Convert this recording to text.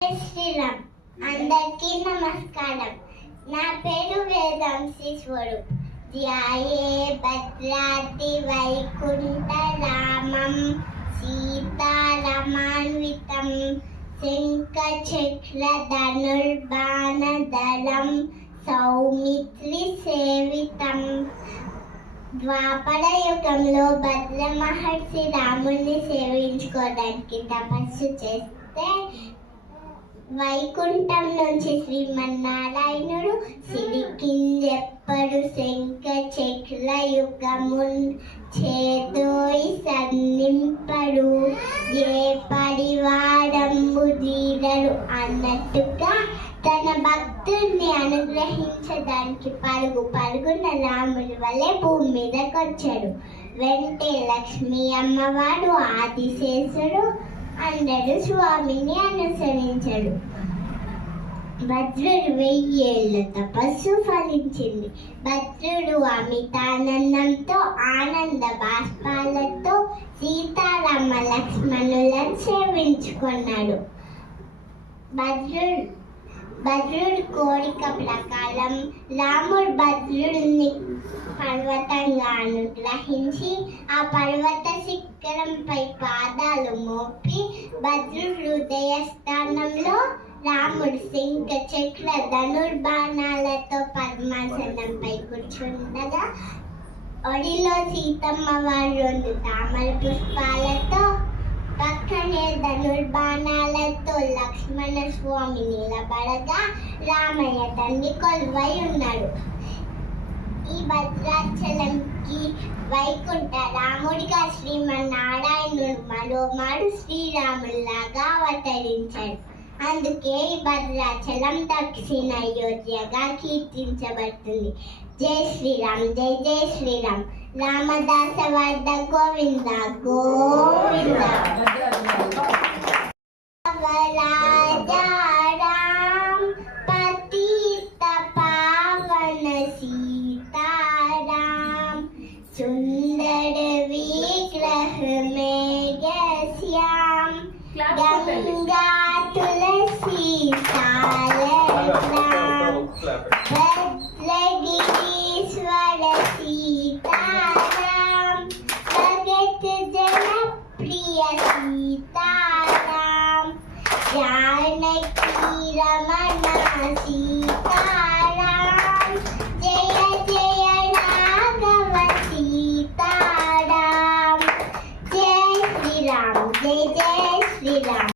జై శ్రీరామ్. అందరికీ నమస్కారం. నా పేరు వేదాంశీశ్వరు. ధ్యాయే భద్రాద్రి వైకుంఠ రామం సీతారమాన్వితం శంఖచక్ర ధనుర్బాణధరం సౌమిత్రి సేవితం. ద్వాపర యుగంలో భద్ర మహర్షి రాముణ్ణి సేవించుకోవడానికి తపస్సు చేస్తే వైకుంఠం నుంచి శ్రీమన్నారాయణుడు సిరికిందెప్పడు శంఖ చక్ర యుగమున్ చేదోయి సన్నింపడు ఏ పరివారము తీరడు అన్నట్టుగా తన భక్తుల్ని అనుగ్రహించడానికి పరుగున రాముని వల్లే భూమి మీదకి వచ్చాడు. వెంటే లక్ష్మీ అమ్మవారు ఆదిశేషుడు అందరూ స్వామిని అనుసరించాడు. భద్రుడు 1000 ఏళ్ల తపస్సు ఫలించింది. భద్రుడు అమితానందంతో ఆనంద బాష్పాలతో సీతారామ లక్ష్మణులను సేవించుకున్నాడు. భద్రుడి కోరిక ప్రకారం రాముడు భద్రుడిని పర్వతంగా అనుగ్రహించి ఆ పర్వత శిఖరంపై పాదాలు మోపి భద్రుడి హృదయ స్థానంలో రాముడు శంఖ చక్ర ధనుర్బాణాలతో పద్మాసనంపై కూర్చుండగా ఒడిలో సీతమ్మ వారు 2 తామర పుష్పాలతో పక్కనే ధనుర్బాణాలతో లక్ష్మణ స్వామి నిలబడగా రామయ్య తండ్రి కొలువై ఉన్నాడు. ఈ భద్రాచలంకి వైకుంఠ రాముడిగా శ్రీమన్నారాయణుడు మరోమారు శ్రీరాములాగా అవతరించాడు. అందుకే ఈ భద్రాచలం దక్షిణ అయోధ్యగా కీర్తించబడుతుంది. జై శ్రీరామ్. జై జై శ్రీరామ్. రామదాస వర్ధ గోవింద గోవింద. రాజా రామ్ పతిత పావన సీతారాम सुंदर विग्रह में श्याम गंगा तुलसी सालग्राम भद्रगिरीश्वर सीताराम जगत जनप्रिय सीताराम जानकी रमण सीता